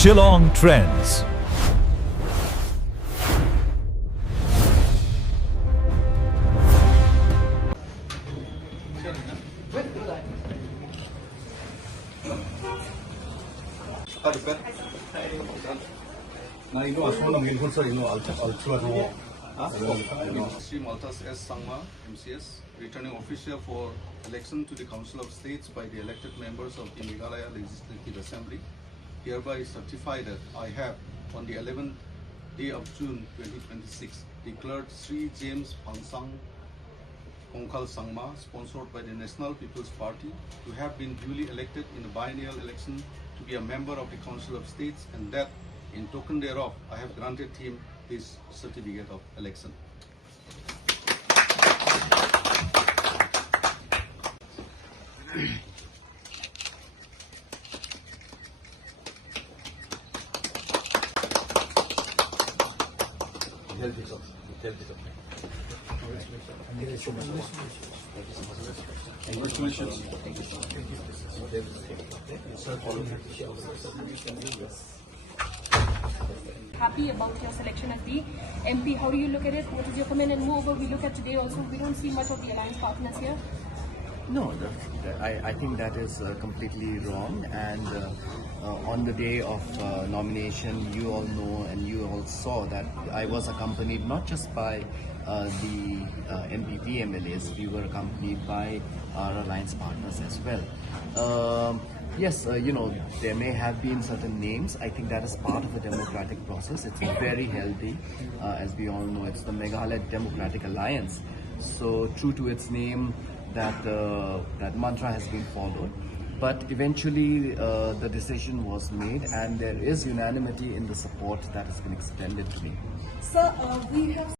Shillong Trends. Sri Malthus S. Sangma, MCS, returning officer for election to the Council of States by the elected members of the Meghalaya Legislative Assembly, hereby certify that I have, on the 11th day of June 2026, declared Sri James Sangma, sponsored by the National People's Party, to have been duly elected in the biennial election to be a member of the Council of States, and that, in token thereof, I have granted him this certificate of election. Happy about your selection as the MP. How do you look at it? What is your comment? And moreover, we look at today also, we don't see much of the alliance partners here. No, I think that is completely wrong. And on the day of nomination, you all know and you all saw that I was accompanied not just by the MPP MLAs, we were accompanied by our alliance partners as well. Yes, there may have been certain names. I think that is part of the democratic process. It's very healthy. As we all know, it's the Meghalaya Democratic Alliance. So true to its name, that mantra has been followed. But eventually the decision was made, and there is unanimity in the support that has been extended to me. Sir, we have